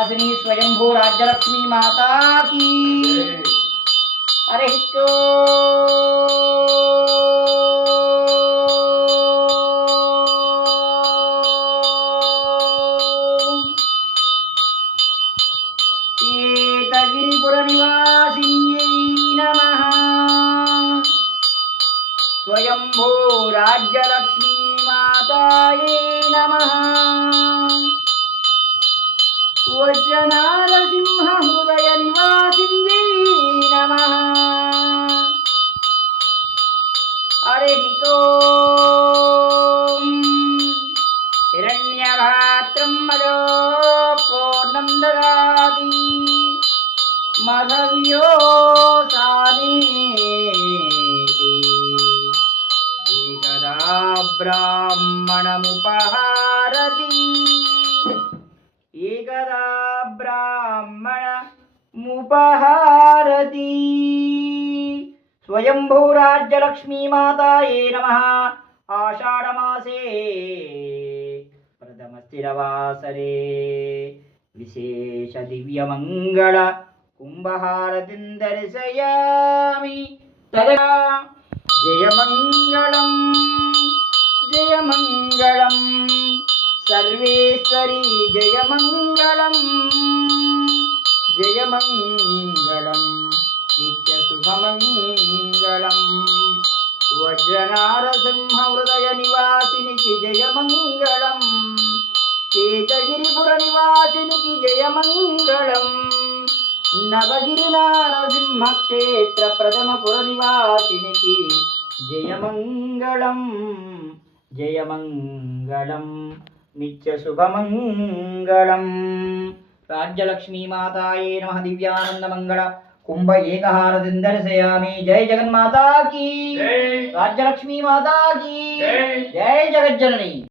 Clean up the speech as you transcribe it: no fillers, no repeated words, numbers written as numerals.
निवासिनी स्वयंभू राज्यलक्ष्मी माता की। हरे तो केतगिरिपुर निवासिन्यै नमः। स्वयंभू राज्यलक्ष्मी माताये नमः। वज्रनारसिंह हृदय निवासिन्यै नमः। हरिः ओम्। हिरण्यभात्रं मदो पूर्णं ददाति मधव्योसानेति एकदा ब्राह्मणमुपहारति। एकदा ब्राह्मणमुपहारति। स्वयंभू राज्यलक्ष्मी माताये नमः। आषाढमासे प्रथमस्थिरवासरे विशेष दिव्यमङ्गल कुम्भहारतिं दर्शयामि तदा। जयमङ्गलं जयमङ्गलं सर्वेश्वरी जयमङ्गलं जयमङ्गलं नित्यशुभमङ्गलं। वज्रनारसिंह हृदय निवासिनिकी जयमङ्गलं। केतगिरिपुर निवासिनिकी जयमङ्गलं। नवगिरिनारसिंह क्षेत्र प्रथमपुर निवासिनिकी जयमङ्गलं जयमङ्गलं नित्यशुभमङ्गलं। राज्यलक्ष्मी माताये नमः। दिव्यानन्दमङ्गल कुंभ एकहारतिं दर्शयामि। जय जगन्माता की। राज्यलक्ष्मी माता की। जय जगज्जननी।